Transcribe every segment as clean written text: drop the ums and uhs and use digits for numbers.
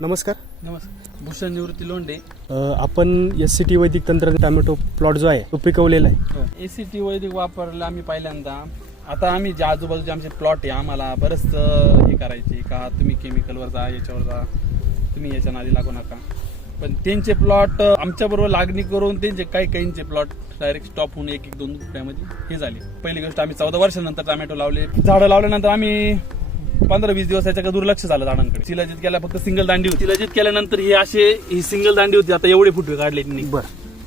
नमस्कार. भूषण निवृत्ती लोंढे. आपण SCT वैदिक तंत्रज्ञान टोमॅटो प्लॉट जो आहे तो पिकवलेला आहे. ACT वैदिक वापरला आम्ही पहिल्यांदा. आता आम्ही जे आजूबाजूचे आमचे प्लॉट आहे आम्हाला बरंच हे करायचे का तुम्ही केमिकलवर जा, याच्यावर जा, तुम्ही याच्या नादी लागू नका. पण त्यांचे प्लॉट आमच्याबरोबर लागणी करून त्यांचे काहींचे प्लॉट डायरेक्ट स्टॉप होऊन 1-2 रुपयामध्ये हे झाले. पहिली गोष्ट आम्ही 14 वर्षानंतर टोमॅटो लावले. झाडं लावल्यानंतर आम्ही 15-20 दिवस याच्याकडे दुर्लक्ष झालं झाडांकडे. शिलाजीत केला फक्त सिंगल दांडी होती. शिलाजीत केल्यानंतर ही सिंगल दांडी होती. आता एवढे फुटवे काढले त्यांनी.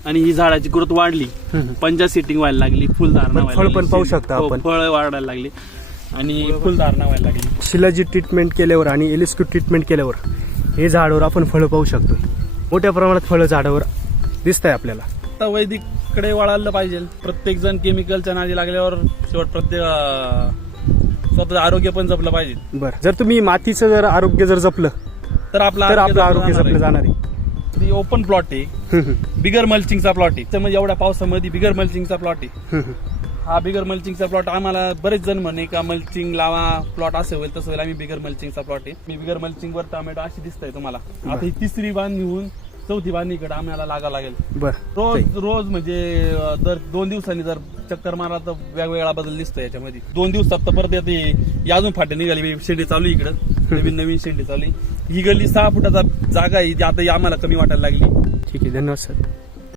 आणि ही झाडाची ग्रोथ वाढली, पंजा सेटिंग व्हायला लागली, फुलधारणा फळ पण पाहू शकता आपण. फळ वाढायला लागली आणि फुलधारणा व्हायला लागली. शिलाजीत ट्रीटमेंट केल्यावर आणि एलिस्क्यू ट्रीटमेंट केल्यावर हे झाडावर आपण फळं पाहू शकतो. मोठ्या प्रमाणात फळं झाडावर दिसत आहे आपल्याला. आता वैदिककडे वळायला पाहिजे. प्रत्येक जण केमिकलच्या नादी लागल्यावर शेवट स्वतःचं आरोग्य पण जपलं पाहिजे. बरं, जर तुम्ही मातीचं जर आरोग्य जर जपलं तर आपलं आरोग्य जपलं जाणार आहे. ओपन प्लॉट आहे, बिगर मल्चिंगचा प्लॉट आहे. त्यामुळे एवढ्या पावसामध्ये बिगर मल्चिंगचा प्लॉट आहे. हा बिगर मल्चिंगचा प्लॉट आम्हाला बरेच जण म्हणे का मल्चिंग लावा, प्लॉट असं होईल तसं होईल. आम्ही बिगर मल्चिंगचा प्लॉट आहे. मी बिगर मल्चिंगवर टोमॅटो अशी दिसतंय तुम्हाला. आता ही 3री बांधणी होऊन 4थी बांधणीकडे आम्हाला लागा लागेल. रोज म्हणजे दर 2 दिवसांनी जर चक्कर मारा तर वेगवेगळा बदल दिसतो याच्यामध्ये. 2 दिवसात तर परत येते अजून फाटे निघाली. शेंडी चालू आहे इकडं, नवीन शेंडी चालू आहे. ही गल्ली 6 फुटाचा जागा आहे, आता आम्हाला कमी वाटायला लागली. ठीक आहे, धन्यवाद सर.